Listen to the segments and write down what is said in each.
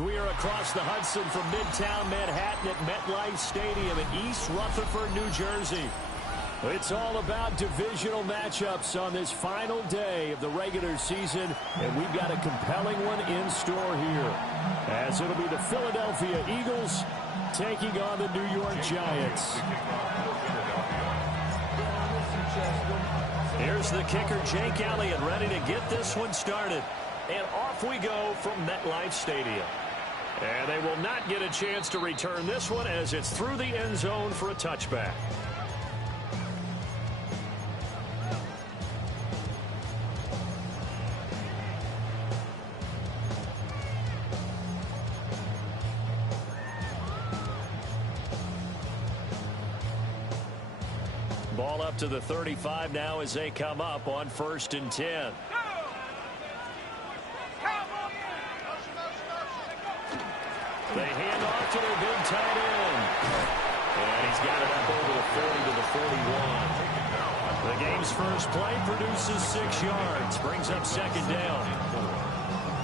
We are across the Hudson from Midtown Manhattan at MetLife Stadium in East Rutherford, New Jersey. It's all about divisional matchups on this final day of the regular season, and we've got a compelling one in store here, as it'll be the Philadelphia Eagles taking on the New York Giants. Here's the kicker, Jake Elliott, ready to get this one started. And off we go from MetLife Stadium. And they will not get a chance to return this one as it's through the end zone for a touchback. Ball up to the 35 now as they come up on 1st and 10. They hand off to their big tight end. And he's got it up over the 40 to the 41. The game's first play produces 6 yards. Brings up 2nd down.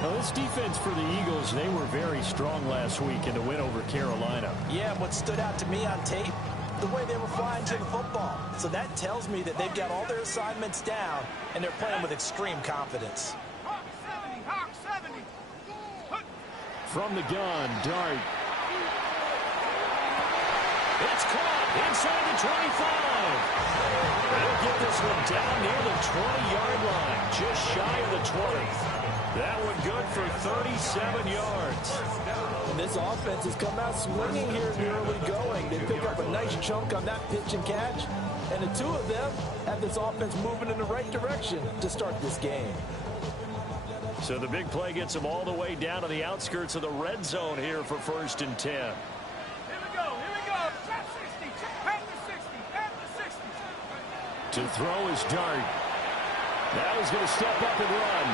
Now, this defense for the Eagles, they were very strong last week in the win over Carolina. Yeah, what stood out to me on tape, the way they were flying to the football. So that tells me that they've got all their assignments down, and they're playing with extreme confidence. From the gun, Dart. It's caught inside the 25. They'll get this one down near the 20-yard line, just shy of the 20. That one good for 37 yards. And this offense has come out swinging here in the early going. They pick up a nice chunk on that pitch and catch, and the two of them have this offense moving in the right direction to start this game. So the big play gets them all the way down to the outskirts of the red zone here for 1st and 10. Here we go. Tap 60. Tap the 60. To throw is Dart. Now he's going to step up and run.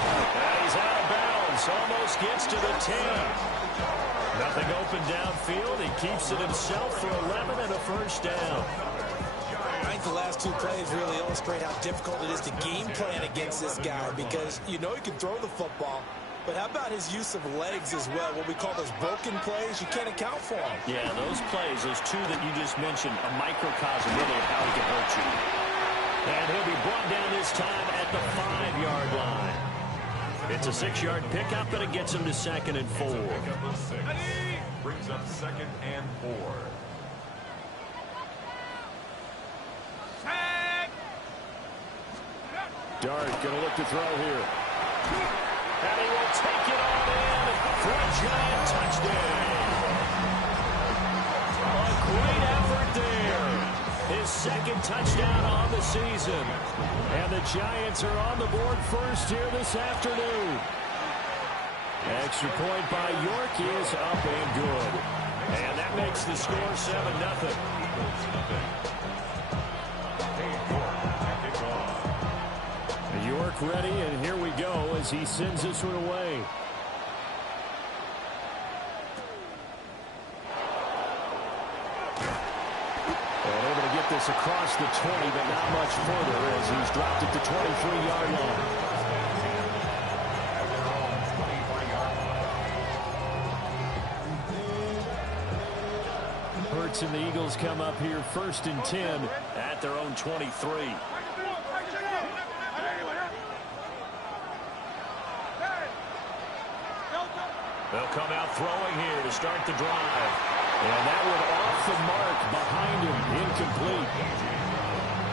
And he's out of bounds. Almost gets to the 10. Nothing open downfield. He keeps it himself for 11 and a 1st down. I think the last two plays really illustrate how difficult it is to game plan against this guy, because you know he can throw the football, but how about his use of legs as well, what we call those broken plays? You can't account for them. Yeah, those plays, those two that you just mentioned, a microcosm really of how he can hurt you. And he'll be brought down this time at the 5-yard line. It's a 6-yard pickup, and it gets him to 2nd and 4. Brings up 2nd and 4. Dart going to look to throw here. And he will take it all in for a giant touchdown. A great effort there. His 2nd touchdown on the season. And the Giants are on the board first here this afternoon. Extra point by York is up and good. And that makes the score 7-0. York ready, and here we go as he sends this one away. And able to get this across the 20, but not much further as he's dropped it to 23-yard line. Hurts and the Eagles come up here 1st and 10 at their own 23. They'll come out throwing here to start the drive. And that one off the mark behind him, incomplete.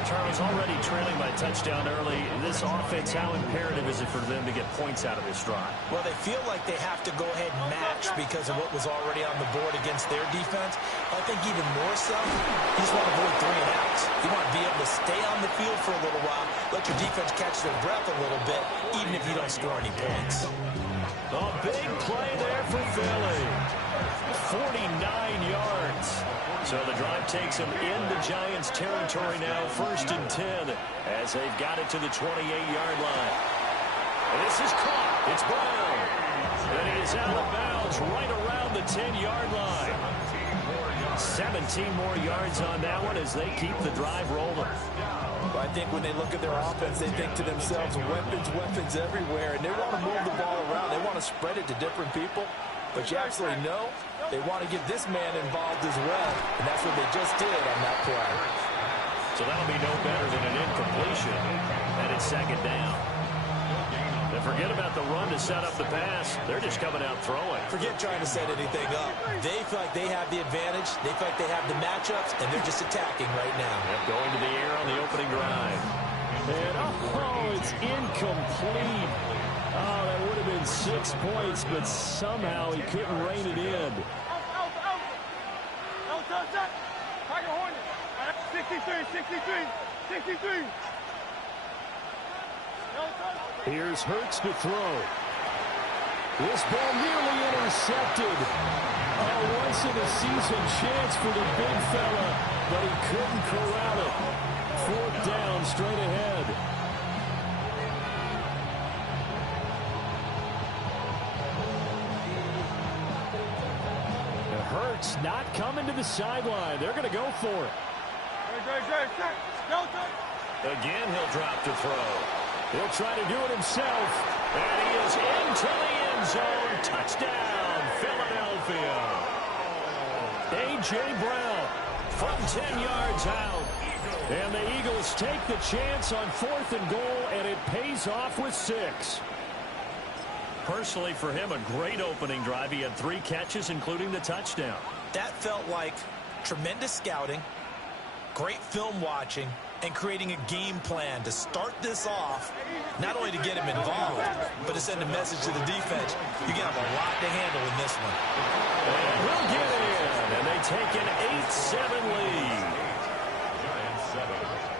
Charles already trailing by touchdown early. This offense, how imperative is it for them to get points out of this drive? Well, they feel like they have to go ahead and match because of what was already on the board against their defense. I think even more so, you just want to avoid 3 and outs. You want to be able to stay on the field for a little while, let your defense catch their breath a little bit, even if you don't score any points. A big play there for Philly. 49 yards. So the drive takes them into Giants territory now, 1st and 10, as they've got it to the 28-yard line. And this is caught. It's Brown. And he is out of bounds right around the 10-yard line. 17 more yards on that one as they keep the drive rolling. Well, I think when they look at their offense, they think to themselves, weapons everywhere, and they want to move the ball around. They want to spread it to different people, but you actually know they want to get this man involved as well, and that's what they just did on that play. So that'll be no better than an incompletion, and it's second down. And forget about the run to set up the pass. They're just coming out throwing. Forget trying to set anything up. They feel like they have the advantage. They feel like they have the matchups, and they're just attacking right now. Yep, going to the air on the opening drive. And, oh, it's incomplete. Oh, that would have been 6 points, but somehow he couldn't rein it in. Tiger Hornet. 63. Here's Hurts to throw. This ball nearly intercepted. Oh, once-in-a-season chance for the big fella, but he couldn't corral it. 4th down, straight ahead. And Hurts not coming to the sideline. They're going to go for it. Again, he'll drop to throw. He'll try to do it himself. And he is into the end zone. Touchdown, Philadelphia. A.J. Brown from 10 yards out. And the Eagles take the chance on 4th and goal, and it pays off with 6. Personally, for him, a great opening drive. He had 3 catches, including the touchdown. That felt like tremendous scouting, great film watching, and creating a game plan to start this off, not only to get him involved, but to send a message to the defense. You got a lot to handle in this one. And we'll get in, and they take an 8-7 lead.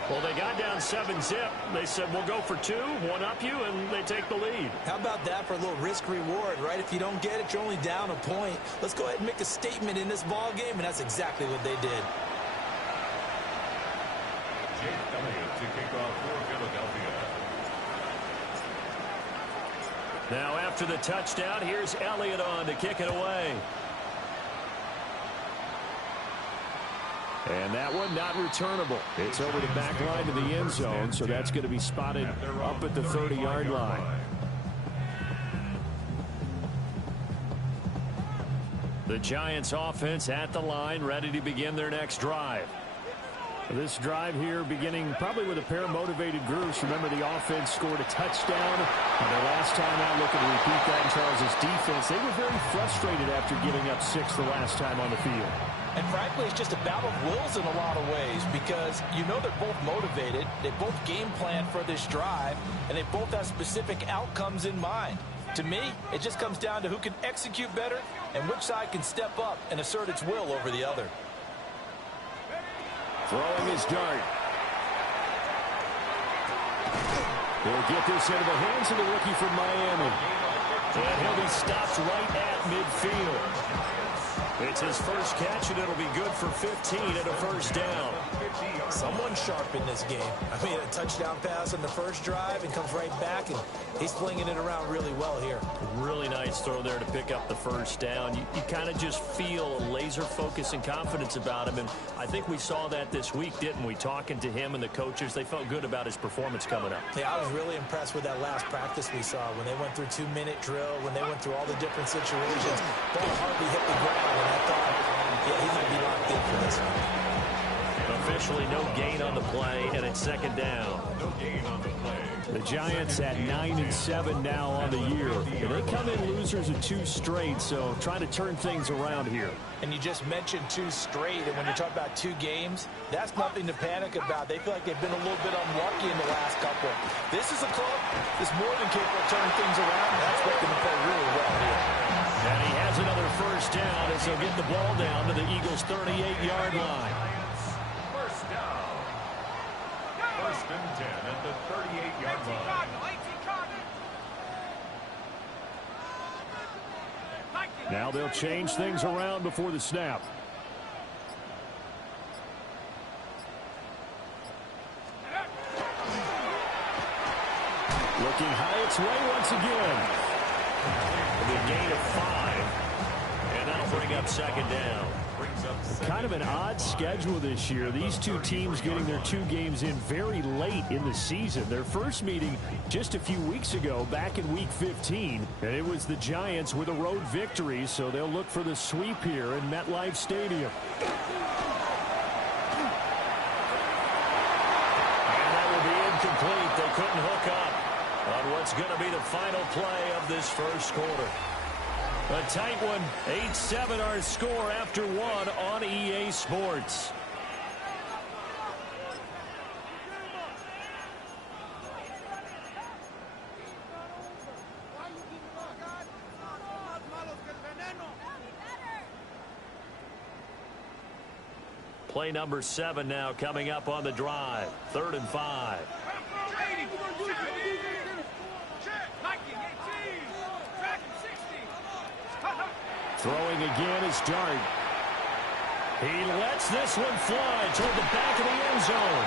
Well, they got down 7-zip. They said, we'll go for 2, one up you, and they take the lead. How about that for a little risk-reward, right? If you don't get it, you're only down a point. Let's go ahead and make a statement in this ball game, and that's exactly what they did. To kick off for Philadelphia. Now after the touchdown, here's Elliott on to kick it away. And that one not returnable. It's over the back line to the end zone, so that's going to be spotted up at the 30-yard line. The Giants offense at the line, ready to begin their next drive. This drive here beginning probably with a pair of motivated groups. Remember, the offense scored a touchdown. And the last time out, looking to repeat that in Charles' defense, they were very frustrated after giving up 6 the last time on the field. And frankly, it's just a battle of wills in a lot of ways because you know they're both motivated. They both game plan for this drive, and they both have specific outcomes in mind. To me, it just comes down to who can execute better and which side can step up and assert its will over the other. Throwing his dart. He'll get this into the hands of the rookie from Miami. And he'll be stopped right at midfield. It's his first catch, and it'll be good for 15 and a first down. Someone sharp in this game. I mean, a touchdown pass on the first drive and comes right back, and he's flinging it around really well here. Really nice throw there to pick up the first down. You kind of just feel a laser focus and confidence about him, and I think we saw that this week, didn't we? Talking to him and the coaches, they felt good about his performance coming up. Yeah, I was really impressed with that last practice we saw when they went through 2-minute drill, when they went through all the different situations. Ball hardly hit the ground, and I thought, yeah, he might be locked in for this one. Officially no gain on the play, and it's second down. No gain on the play. The Giants at 9-7 now on the year. And they come in losers of 2 straight, so trying to turn things around here. And you just mentioned 2 straight, and when you talk about 2 games, that's nothing to panic about. They feel like they've been a little bit unlucky in the last couple. This is a club that's more than capable of turning things around, and that's making them play really well here. And he has another first down as he'll get the ball down to the Eagles' 38-yard line. First down. First and 10 at the 38-yard line. Now they'll change things around before the snap. Looking high its way once again. A gain of 5. And that'll bring up on second down. Kind of an odd schedule this year. These two teams getting their two games in very late in the season. Their first meeting just a few weeks ago, back in Week 15. And it was the Giants with a road victory, so they'll look for the sweep here in MetLife Stadium. And that will be incomplete. They couldn't hook up on what's going to be the final play of this first quarter. A tight one, 8-7 our score after one on EA Sports. Play number 7 now coming up on the drive. 3rd and 5. Throwing again is Dart. He lets this one fly toward the back of the end zone.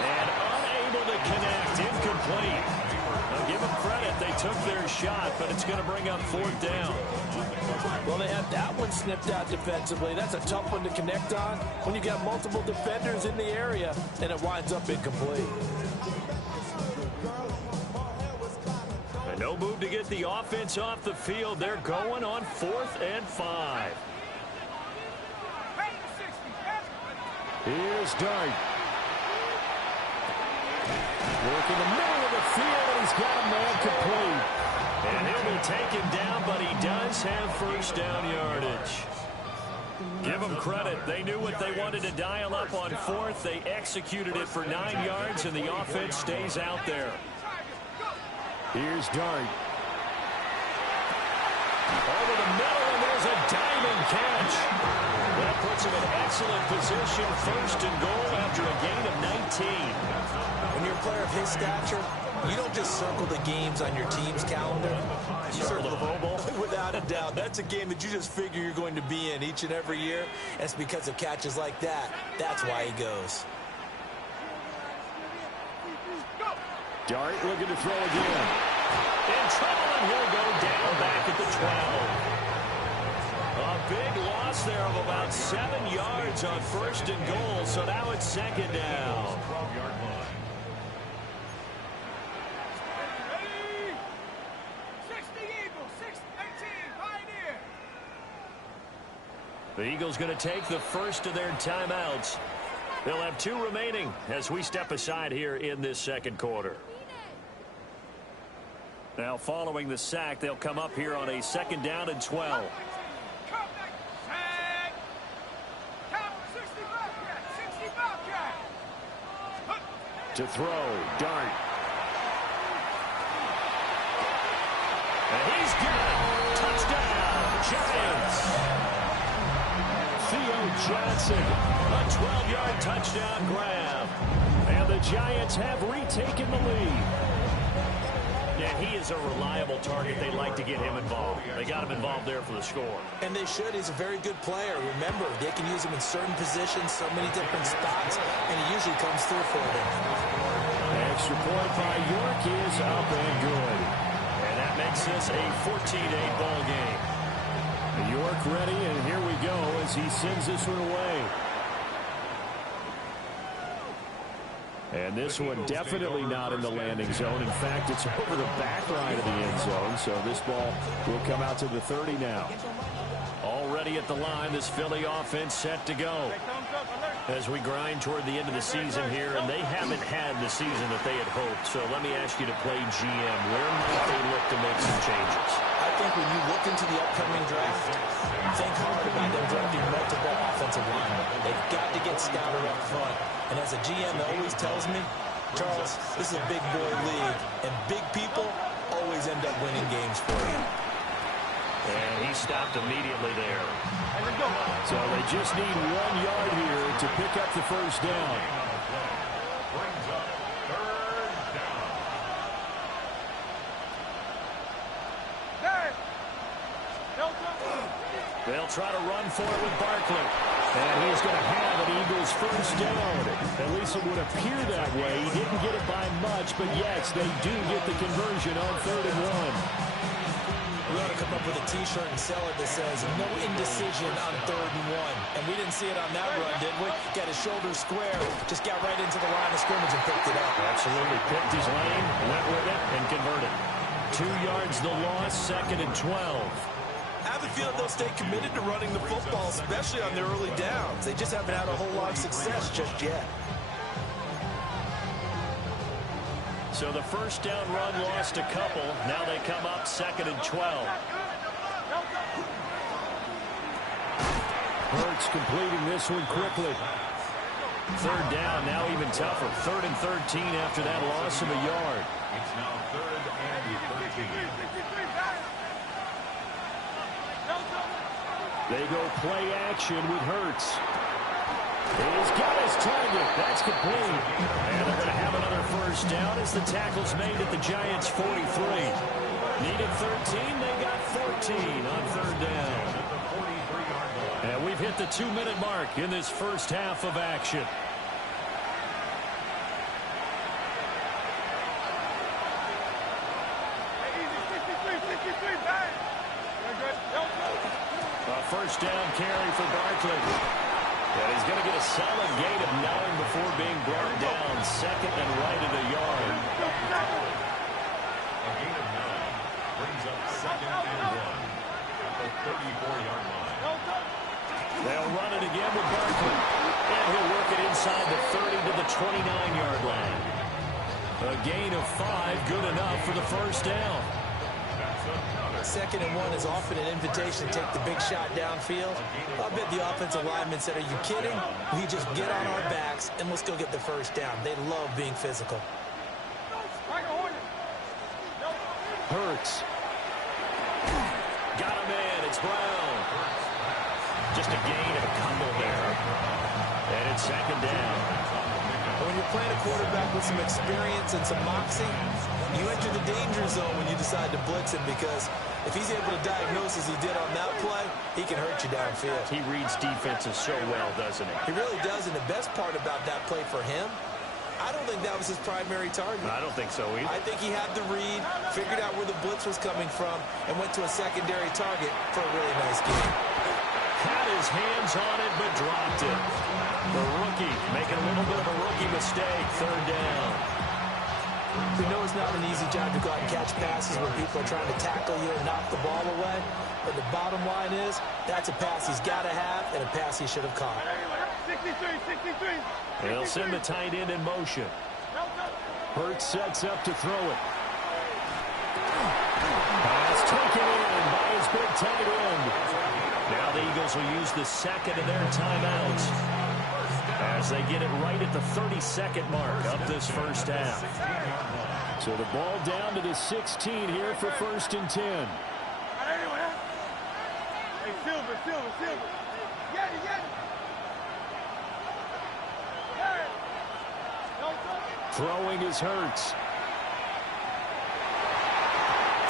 And unable to connect. Incomplete. Now give them credit. They took their shot, but it's going to bring up 4th down. Well, they have that one snipped out defensively. That's a tough one to connect on when you've got multiple defenders in the area, and it winds up incomplete. No move to get the offense off the field. They're going on 4th and 5. Here's Dart. Working the middle of the field, and he's got a man complete. And he'll be taken down, but he does have first down yardage. Give them credit. They knew what they wanted to dial up on 4th. They executed it for 9 yards, and the offense stays out there. Here's Dart. Over the middle, and there's a diving catch. That puts him in excellent position. 1st and goal after a gain of 19. When you're a player of his stature, you don't just circle the games on your team's calendar. You circle the Pro Bowl. Without a doubt. That's a game that you just figure you're going to be in each and every year. And it's because of catches like that. That's why he goes. Dart looking to throw again. In trouble, and he'll go down back at the 12. A big loss there of about 7 yards on 1st and goal, so now it's 2nd down. The Eagles going to take the first of their timeouts. They'll have 2 remaining as we step aside here in this second quarter. Now following the sack, they'll come up here on a 2nd down and 12. To throw, Dart. And he's got it. Touchdown, Giants. Theo Johnson, a 12-yard touchdown grab. And the Giants have retaken the lead. Yeah, he is a reliable target. They like to get him involved. They got him involved there for the score. And they should. He's a very good player. Remember, they can use him in certain positions, so many different spots, and he usually comes through for them. Extra point by York is up and good. And that makes this a 14-8 ball game. York ready, and here we go as he sends this one away. And this one definitely not in the landing zone. In fact, it's over the back line of the end zone, so this ball will come out to the 30 now. Already at the line, this Philly offense set to go. As we grind toward the end of the season here, and they haven't had the season that they had hoped. So let me ask you to play GM. Where might they look to make some changes? I think when you look into the upcoming draft, think hard about them drafting multiple offensive linemen. They've got to get scouted up front. And as a GM that always tells me, Charles, this is a big boy league, and big people always end up winning games for you. And he stopped immediately there. So they just need 1 yard here to pick up the first down. Brings up 3rd down. They'll try to run for it with Barkley. And he's going to have an Eagles first down. At least it would appear that way. He didn't get it by much, but yes, they do get the conversion on 3rd and 1. We ought to come up with a T-shirt and sell it that says, no indecision on 3rd and 1. And we didn't see it on that run, did we? Got his shoulders square, just got right into the line of scrimmage and picked it up. Absolutely. Picked his lane, went with it, and converted. 2 yards the loss, 2nd and 12. I have a feeling they'll stay committed to running the football, especially on their early downs. They just haven't had a whole lot of success just yet. So the first down run lost a couple. Now they come up 2nd and 12. Hurts completing this one quickly. 3rd down, now even tougher. 3rd and 13 after that loss of a yard. It's now 3rd and 13. They go play action with Hurts. He's got his target. That's complete. And they're going to have another first down as the tackle's made at the Giants' 43. Needed 13. They got 14 on 3rd down. And we've hit the 2-minute mark in this first half of action. A first down carry for Barkley. And he's going to get a solid gain of 9 before being brought down. 2nd and right at a yard. A gain of 9 brings up 2nd and 1 at the 34-yard line. They'll run it again with Barkley. And he'll work it inside the 30 to the 29-yard line. A gain of 5, good enough for the first down. 2nd and 1 is often an invitation to take the big shot downfield. I bet the offensive lineman said, are you kidding? We just get on our backs and let's go get the first down. They love being physical. Hurts. Got him in. It's Brown. Just a gain of a couple there. And it's 2nd down. When you're playing a quarterback with some experience and some moxie, you enter the danger zone when you decide to blitz him, because if he's able to diagnose as he did on that play, he can hurt you downfield. He reads defenses so well, doesn't he? He really does, and the best part about that play for him, I don't think that was his primary target. I don't think so either. I think he had the read, figured out where the blitz was coming from, and went to a secondary target for a really nice game. Had his hands on it, but dropped it. The rookie making a little bit of a rookie mistake. 3rd down. We know it's not an easy job to go out and catch passes when people are trying to tackle you and knock the ball away. But the bottom line is, that's a pass he's got to have and a pass he should have caught. 63. They'll send the tight end in motion. Hurts sets up to throw it. Pass taken in by his big tight end. Now the Eagles will use the 2nd of their timeouts as they get it right at the 32nd mark of this first half. So the ball down to the 16 here for 1st and 10. Hey, Silver. Get it. Throwing is Hurts.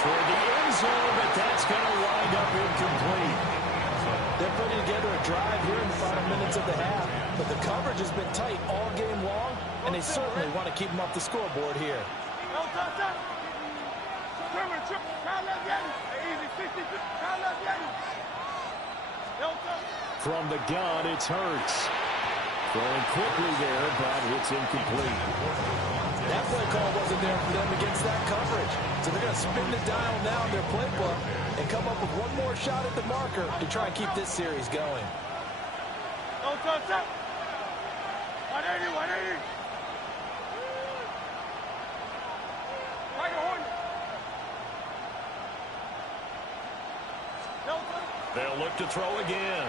Toward the end zone, but that's going to wind up incomplete. They're putting together a drive here in the final minutes of the half, but the coverage has been tight all game long, and they certainly want to keep them off the scoreboard here. From the gun, it's Hurts. Throwing quickly there, but it's incomplete. That play call wasn't there for them against that coverage. So they're going to spin the dial now in their playbook and come up with one more shot at the marker to try and keep this series going. 180. They'll look to throw again.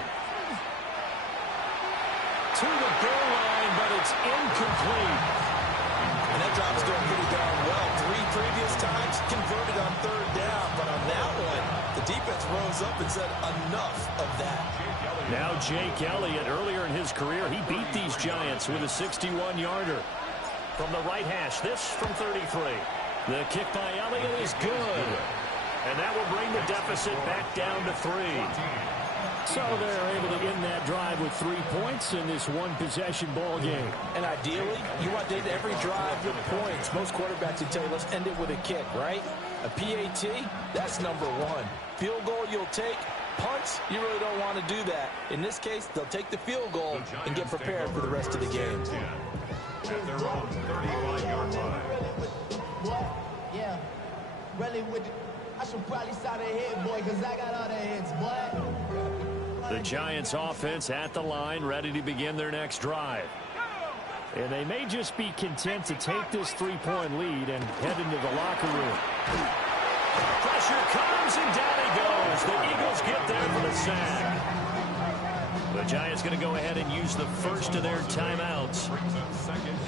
To the goal line, but it's incomplete. And that drive is going pretty darn well. 3 previous times converted on 3rd down. But on that one, the defense rose up and said enough of that. Now Jake Elliott, earlier in his career, he beat these Giants with a 61-yarder. From the right hash, this from 33. The kick by Elliott is good. And that will bring the deficit back down to 3. So they're able to end that drive with 3 points in this one-possession ball game. And ideally, you want to end every drive with points. Most quarterbacks would tell you, let's end it with a kick, right? A PAT, that's number one. Field goal you'll take. Punts, you really don't want to do that. In this case, they'll take the field goal and get prepared for the rest of the game. At their own 35-yard line. Yeah, really with I should probably start a hit, boy, because I got all the hits, boy. The Giants offense at the line, ready to begin their next drive. And they may just be content to take this three-point lead and head into the locker room. Pressure comes, and down he goes. The Eagles get there for the sack. The Giants going to go ahead and use the first of their timeouts,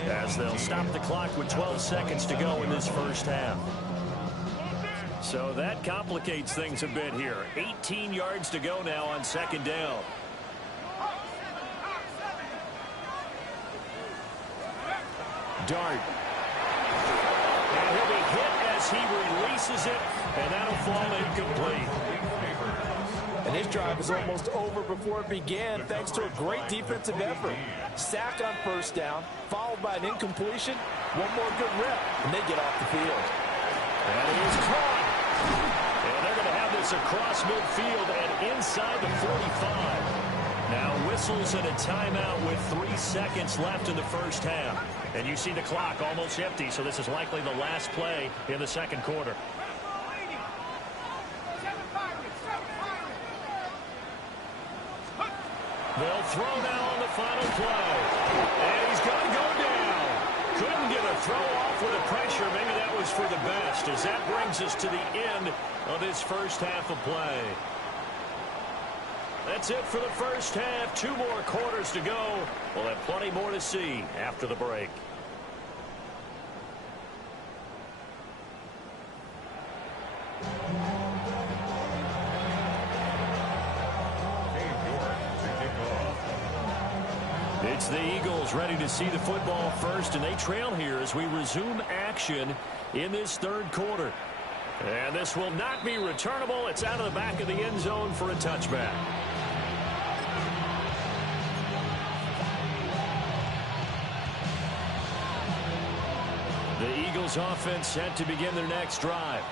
as they'll stop the clock with 12 seconds to go in this first half. So that complicates things a bit here. 18 yards to go now on second down. Dart. And he'll be hit as he releases it, and that'll fall incomplete. And his drive is almost over before it began, thanks to a great defensive effort. Sack on first down, followed by an incompletion. One more good rep, and they get off the field. And it is caught. And they're going to have this across midfield and inside the 45. Now whistles and a timeout with 3 seconds left in the first half. And you see the clock almost empty, so this is likely the last play in the second quarter. They'll throw now on the final play. And he's going to go down. Couldn't get a throw off with the pressure. Maybe that was for the best, as that brings us to the end of this first half of play. That's it for the first half. 2 more quarters to go. We'll have plenty more to see after the break. It's the Eagles ready to see the football first, and they trail here as we resume action in this third quarter. And this will not be returnable. It's out of the back of the end zone for a touchback. The Eagles offense set to begin their next drive.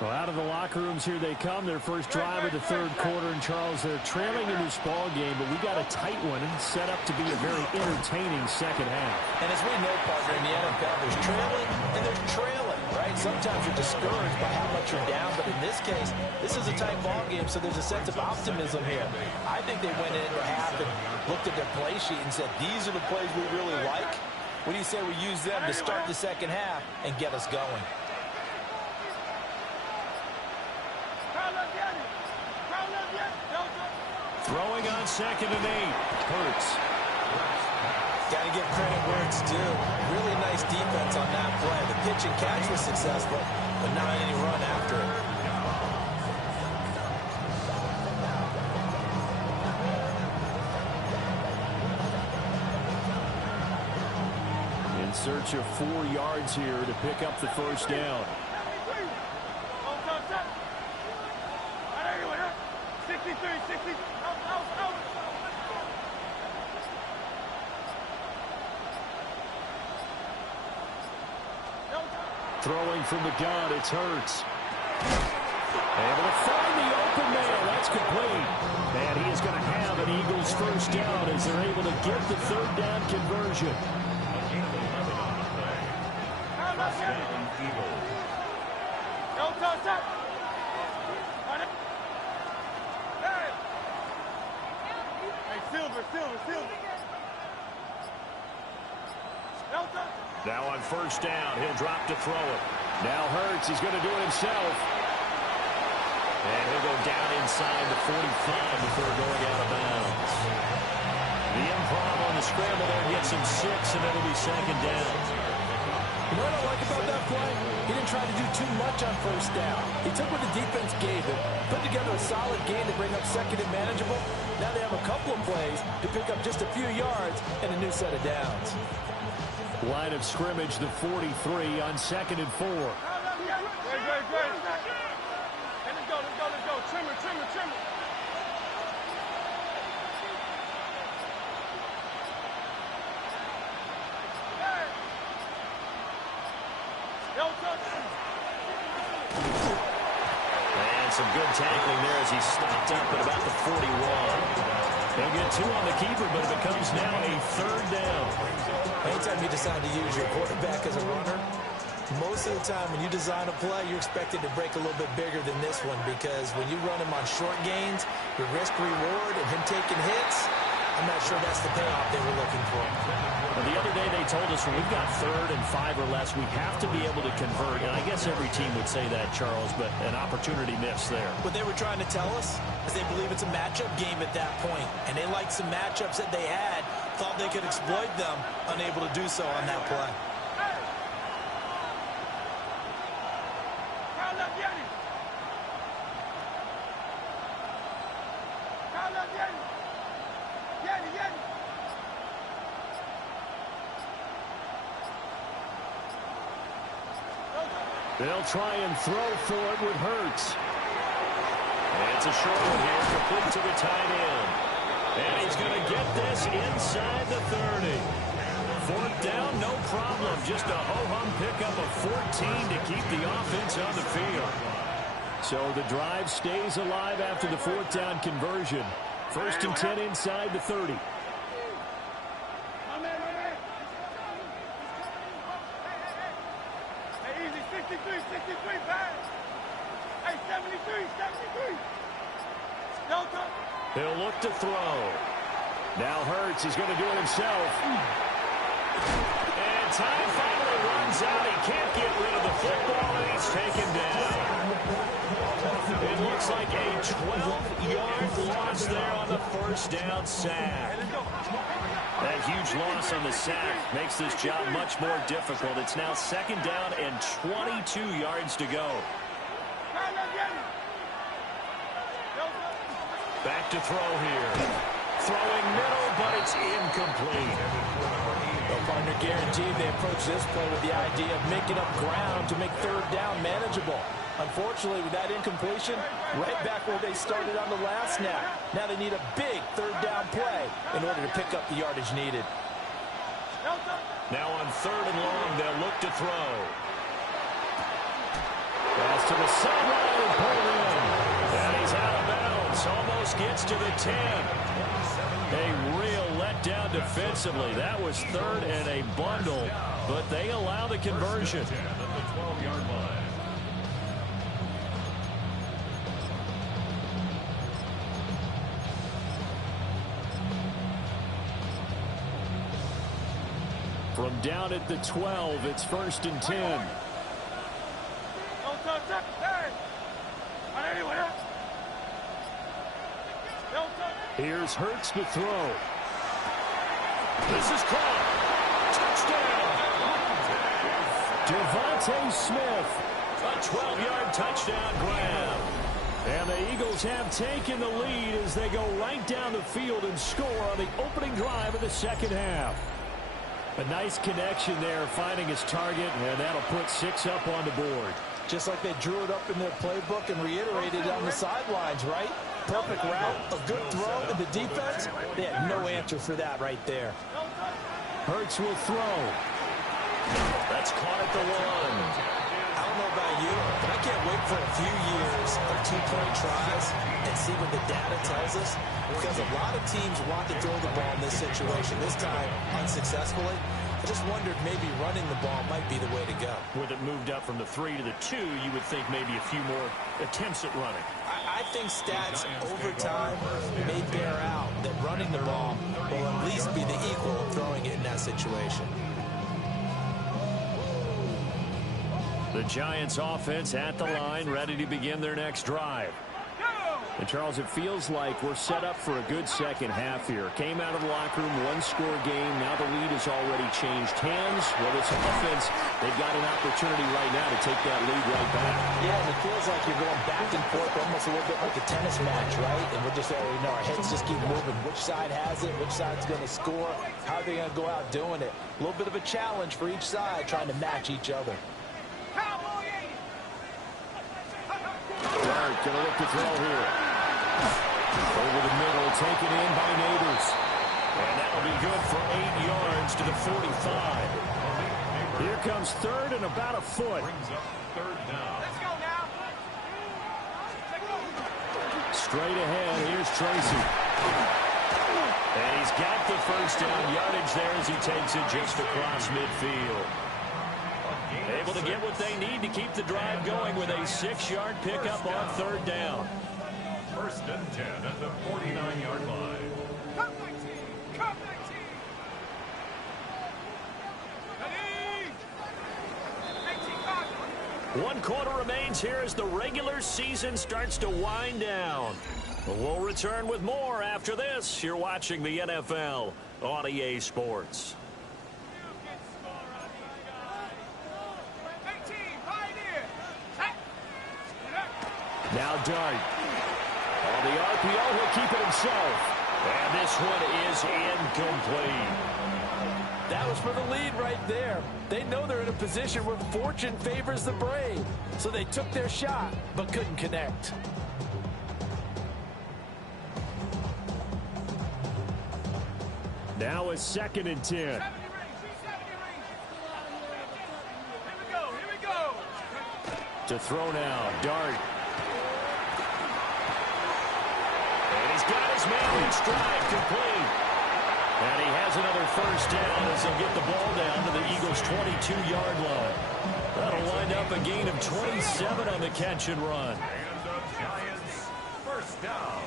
Well, out of the locker rooms here they come. Their first drive of the third quarter. And, Charles, they're trailing in this ball game, but we got a tight one set up to be a very entertaining second half. And as we know, partner, in the NFL, there's trailing and there's trailing, right? Sometimes you're discouraged by how much you're down, but in this case, this is a tight ball game, so there's a sense of optimism here. I think they went into half and looked at their play sheet and said, these are the plays we really like. What do you say we use them to start the second half and get us going? Throwing on 2nd and 8. Hurts. Got to give credit where it's due. Really nice defense on that play. The pitch and catch was successful, but not any run after it. In search of 4 yards here to pick up the first down. Throwing from the gun, it's Hurts. Able to find the open man. That's complete. And he is going to have an Eagles first down as they're able to get the third down conversion. Now on first down, he'll drop to throw it. Now Hurts, he's going to do it himself. And he'll go down inside the 45 before going out of bounds. The improv on the scramble there gets him 6, and it'll be second down. You know what I like about that play? He didn't try to do too much on first down. He took what the defense gave him, put together a solid game to bring up second and manageable. Now they have a couple of plays to pick up just a few yards and a new set of downs. Line of scrimmage, the 43 on 2nd and 4. Great. Hey, let's go. Trimmer. some good tackling there as he stopped up at about the 41. They'll get 2 on the keeper, but it becomes now a 3rd down. Anytime you decide to use your quarterback as a runner, most of the time when you design a play, you're expected to break a little bit bigger than this one, because when you run him on short gains, your risk-reward and him taking hits, I'm not sure that's the payoff they were looking for. Well, the other day they told us when we've got 3rd and 5 or less, we have to be able to convert. And I guess every team would say that, Charles, but an opportunity missed there. What they were trying to tell us is they believe it's a matchup game at that point, and they liked some matchups that they had, thought they could exploit them, unable to do so on that play. They'll try and throw for it with Hurts. And it's a short one here, complete to the tight end. And he's going to get this inside the 30. 4th down, no problem. Just a ho-hum pickup of 14 to keep the offense on the field. So the drive stays alive after the 4th down conversion. 1st and 10 inside the 30. He'll look to throw. Now Hurts is going to do it himself. And time finally runs out. He can't get rid of the football, and he's taken down. It looks like a 12-yard loss there on the 1st down sack. That huge loss on the sack makes this job much more difficult. It's now 2nd down and 22 yards to go. Back to throw here. Throwing middle, but it's incomplete. Well, partner, guaranteed they approach this play with the idea of making up ground to make 3rd down manageable. Unfortunately, with that incompletion, right back where they started on the last snap. Now they need a big 3rd down play in order to pick up the yardage needed. Now on 3rd and long, they'll look to throw. Pass to the sideline and pulled in. And he's out of bounds. Almost gets to the 10. A real letdown defensively. That was 3rd and a bundle, but they allow the conversion. At the 12-yard line. From down at the 12, it's 1st and 10. Here's Hurts to throw. This is caught. Touchdown. Devontae Smith. A 12-yard touchdown grab. And the Eagles have taken the lead as they go right down the field and score on the opening drive of the 2nd half. A nice connection there, finding his target, and that'll put 6 up on the board. Just like they drew it up in their playbook and reiterated it on the sidelines, right? Perfect route, a good throw, and the defense, they had no answer for that right there. Hurts will throw. That's caught at the 1. I don't know about you, but I can't wait for a few years of 2-point tries and see what the data tells us, because a lot of teams want to throw the ball in this situation, this time unsuccessfully. I just wondered maybe running the ball might be the way to go. With it moved up from the 3 to the 2, you would think maybe a few more attempts at running. I think stats over time may bear out that running the ball will at least be the equal of throwing it in that situation. The Giants offense at the line, ready to begin their next drive. And, Charles, it feels like we're set up for a good 2nd half here. Came out of the locker room, 1-score game. Now the lead has already changed hands. Well, this offense, they've got an opportunity right now to take that lead right back. Yeah, and it feels like you're going back and forth, almost a little bit like a tennis match, right? And we're just already know our heads just keep moving. Which side has it? Which side's going to score? How are they going to go out doing it? A little bit of a challenge for each side, trying to match each other. Dart going to look to throw here. Over the middle, taken in by Neighbors. And that'll be good for 8 yards to the 45. Here comes 3rd and about a foot. Brings up 3rd down. Let's go now. Take it straight ahead. Here's Tracy. And he's got the first down yardage there as he takes it just across midfield. Able to get what they need to keep the drive going with a 6-yard pickup on third down. First and 10 at the 49-yard line. Come 19! Come 19! 1 quarter remains here as the regular season starts to wind down. We'll return with more after this. You're watching the NFL on EA Sports. Now Dart. On the RPO, he'll keep it himself. And this one is incomplete. That was for the lead right there. They know they're in a position where fortune favors the brave. So they took their shot, but couldn't connect. Now a 2nd and 10. Here we go. To throw now, Dart. And he's got his man in stride, complete. And he has another first down as he'll get the ball down to the Eagles' 22-yard line. That'll wind up a gain of 27 on the catch and run. And the Giants first down.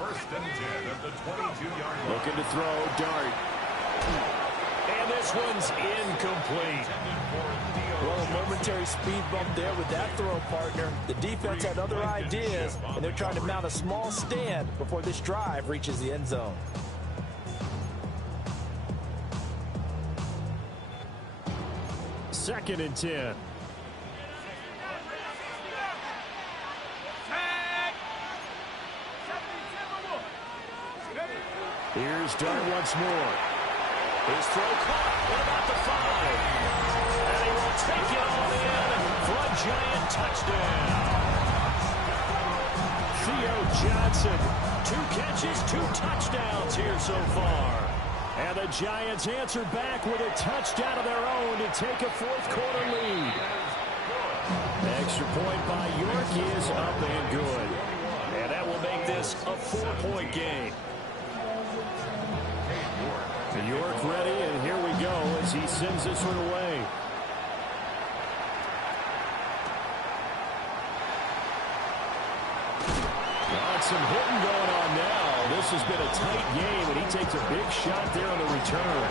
First and 10 at the 22-yard line. Looking to throw, Dart. And this one's incomplete. Well, a momentary speed bump there with that throw, partner. The defense had other ideas, and they're trying to mount a small stand before this drive reaches the end zone. Second and 10. Here's Dart once more. His throw caught. What about the 5? And he will take it all in for a Giant touchdown. Theo Johnson, 2 catches, 2 touchdowns here so far. And the Giants answer back with a touchdown of their own to take a 4th quarter lead. Extra point by York is up and good. And that will make this a 4-point game. York ready, and here we go as he sends this one away. Some hitting going on now. This has been a tight game, and he takes a big shot there on the return.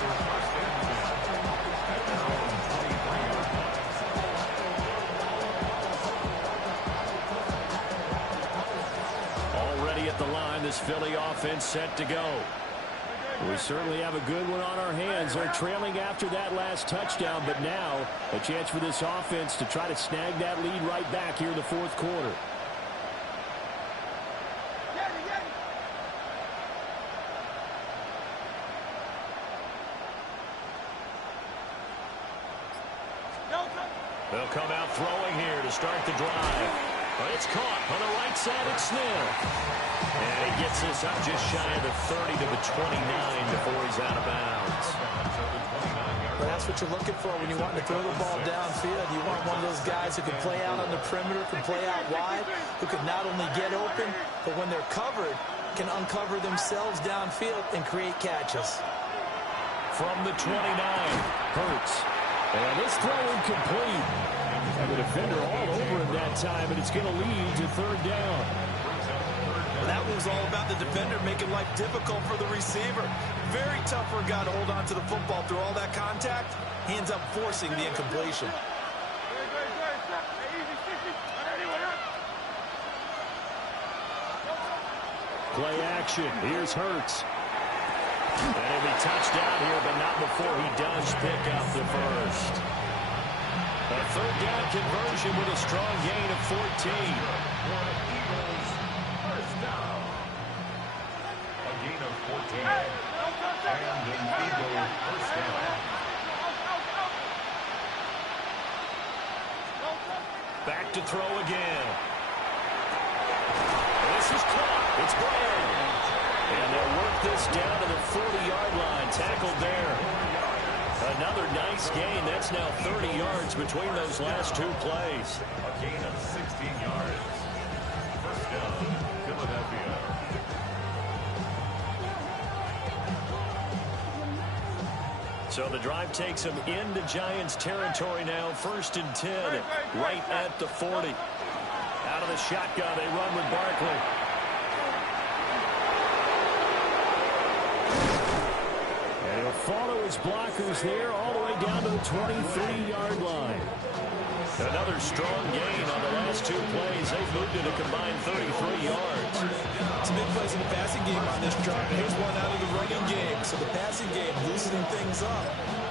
Already at the line, this Philly offense set to go. We certainly have a good one on our hands. They're trailing after that last touchdown, but now a chance for this offense to try to snag that lead right back here in the 4th quarter. They'll come out throwing here to start the drive. But it's caught on the right side at Snell. And he gets this up just shy of the 30 to the 29 before he's out of bounds. But that's what you're looking for when you want to throw the ball downfield. You want one of those guys who can play out on the perimeter, can play out wide, who can not only get open, but when they're covered, can uncover themselves downfield and create catches. From the 29, Hurts. And this throw incomplete. And the defender all over him that time, and it's going to lead to 3rd down. Well, that was all about the defender making life difficult for the receiver. Very tough for a guy to hold on to the football through all that contact. He ends up forcing the incompletion. Play action. Here's Hurts. And he'll be touched down here, but not before he does pick up the first. A 3rd down conversion with a strong gain of 14. Eagles first down. A gain of 14. And an Eagle first down. Back to throw again. This is caught. It's Brand. And they'll work this down to the 40-yard line. Tackled there. Another nice gain. That's now 30 yards between those last 2 plays. A gain of 16 yards. First down, Philadelphia. So the drive takes them into Giants territory now. 1st and 10, right at the 40. Out of the shotgun, they run with Barkley. And he'll follow his blockers there all the way down to the 23-yard line. Another strong gain on the last 2 plays. They've moved it a combined 33 yards. Some big plays in the passing game on this drive. Here's one out of the running game. So the passing game loosening things up.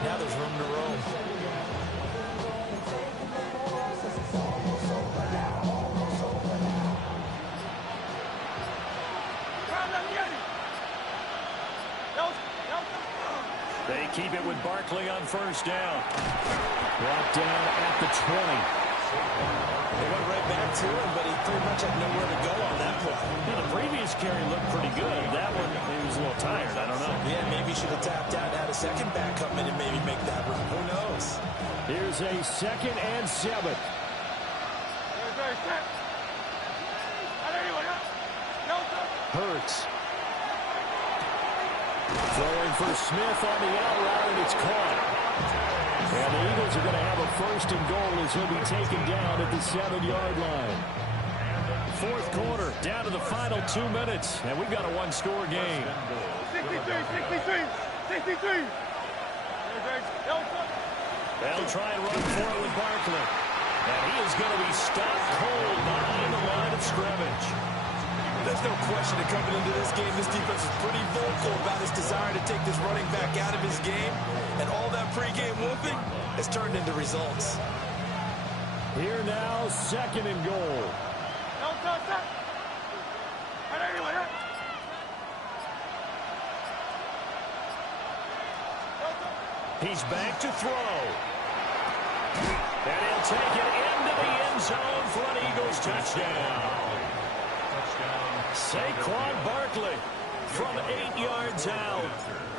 Now there's room to roam. They keep it with Barkley on 1st down. Brought down at the 20. They went right back to him, but he pretty much had nowhere to go on that play. Yeah, the previous carry looked pretty good. That one, he was a little tired. I don't know. Yeah, maybe he should have tapped out and had a second back come in and maybe make that run. Who knows? Here's a 2nd and 7. Hurts. Throwing for Smith on the out route, and it's caught. And the Eagles are going to have a 1st and goal as he'll be taken down at the 7-yard line. 4th quarter, down to the final 2 minutes, and we've got a 1-score game. 63. They'll try and run for it with Barkley. And he is going to be stopped cold behind the line of scrimmage. There's no question that coming into this game, this defense is pretty vocal about his desire to take this running back out of his game. And all that pregame whooping has turned into results. Here now, 2nd and goal. He's back to throw. And he'll take it into the end zone for an Eagles touchdown. Saquon Barkley from 8 yards out.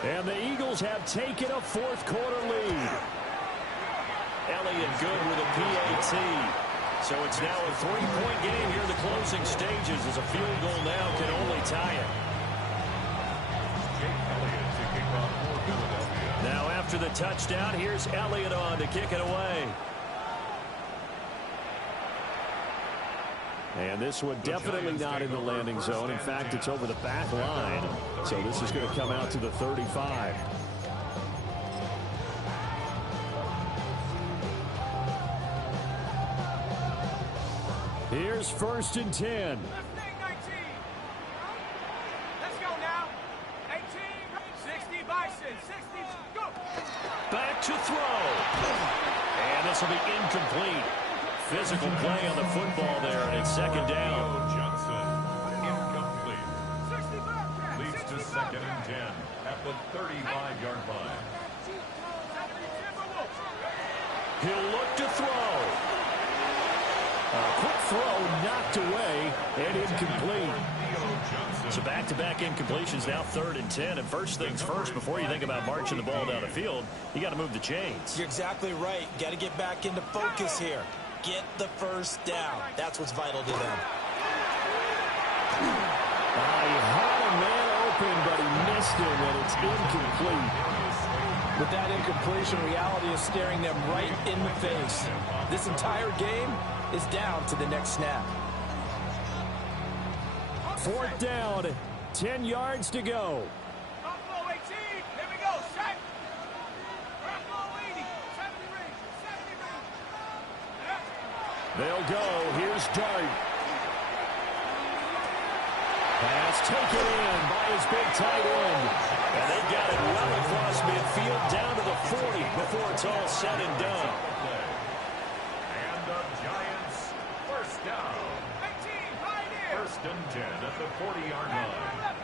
And the Eagles have taken a 4th quarter lead. Elliott good with a PAT. So it's now a 3-point game here in the closing stages as a field goal now can only tie it. Now after the touchdown, here's Elliott on to kick it away. And this one definitely not in the landing zone. In fact, it's over the back line. So this is going to come out to the 35. Here's 1st and 10. Let's go now. 18, 60, Bison, 60, go. Back to throw. And this will be incomplete. Physical play on the football there, and it's 2nd down. Johnson, incomplete. Leads to 2nd and 10 at the 35-yard line. He'll look to throw. A quick throw knocked away and incomplete. So back-to-back incompletions, now 3rd and 10. And first things first, before you think about marching the ball down the field, you got to move the chains. You're exactly right. Got to get back into focus here. Get the 1st down. That's what's vital to them. He had a man open, but he missed him, and it's incomplete. With that incompletion, reality is staring them right in the face. This entire game is down to the next snap. 4th down, 10 yards to go. Buffalo 18, here we go, set. Buffalo 80, 70 range, 70 range. They'll go. Here's Dart. Pass taken in by his big tight end. And they've got it well across midfield down to the 40 before it's all said and done. And the Giants, 1st down. 18, right in. 1st and 10 at the 40-yard line.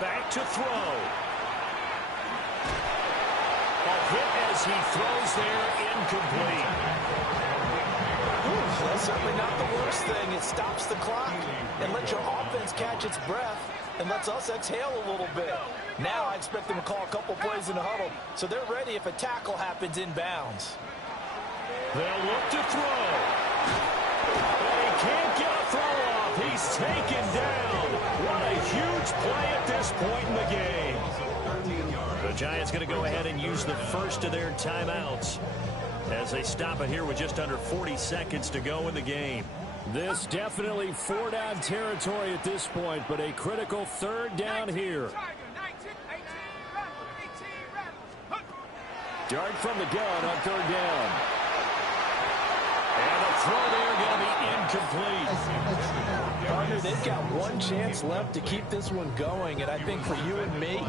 Back to throw. A hit as he throws there, incomplete. That's certainly not the worst thing. It stops the clock and lets your offense catch its breath and lets us exhale a little bit. Now I expect them to call a couple plays in the huddle so they're ready if a tackle happens inbounds. They'll look to throw. And he can't get a throw off. He's taken down. What a huge play at this point in the game. The Giants going to go ahead and use the first of their timeouts as they stop it here with just under 40 seconds to go in the game. This definitely four-down territory at this point, but a critical third down here. Dart from the gun on third down. And the throw there going to be incomplete. Partner, they've got one chance left to keep this one going, and I think for you and me,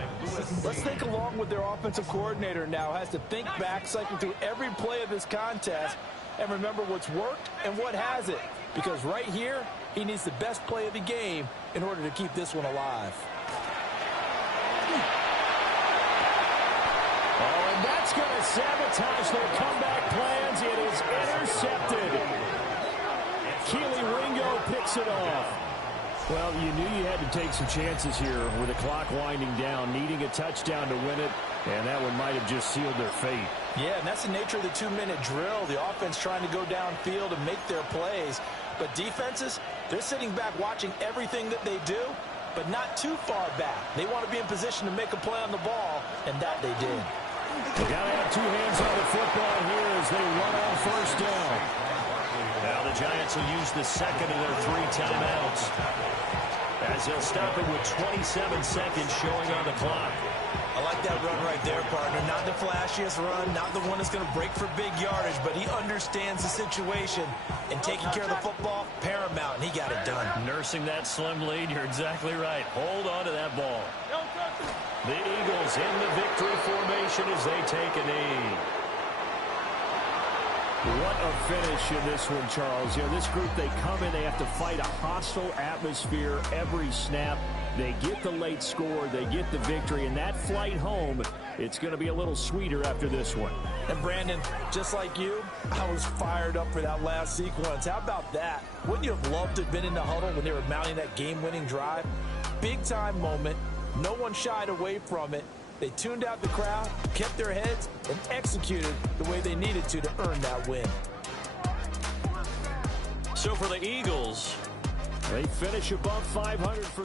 let's think along with their offensive coordinator now. Has to think back, cycle through every play of this contest, and remember what's worked and what hasn't. Because right here, he needs the best play of the game in order to keep this one alive. Oh, and that's going to sabotage their comeback plans. It is intercepted. Keely Ringo picks it off. Well, you knew you had to take some chances here with the clock winding down, needing a touchdown to win it, and that one might have just sealed their fate. Yeah, and that's the nature of the 2-minute drill. The offense trying to go downfield and make their plays. But defenses, they're sitting back watching everything that they do, but not too far back. They want to be in position to make a play on the ball, and that they did. They got to have two hands on the football here as they run on first down. Now the Giants will use the second of their 3 timeouts as they'll stop it with 27 seconds showing on the clock. I like that run right there, partner. Not the flashiest run, not the one that's going to break for big yardage, but he understands the situation, and taking care of the football, paramount, and he got it done. Nursing that slim lead, you're exactly right. Hold on to that ball. The Eagles in the victory formation as they take a knee. What a finish in this one, Charles. You know, this group, they come in, they have to fight a hostile atmosphere every snap. They get the late score, they get the victory, and that flight home, it's going to be a little sweeter after this one. And Brandon, just like you, I was fired up for that last sequence. How about that? Wouldn't you have loved to have been in the huddle when they were mounting that game-winning drive? Big-time moment. No one shied away from it. They tuned out the crowd, kept their heads, and executed the way they needed to earn that win. So for the Eagles, they finish above 500 for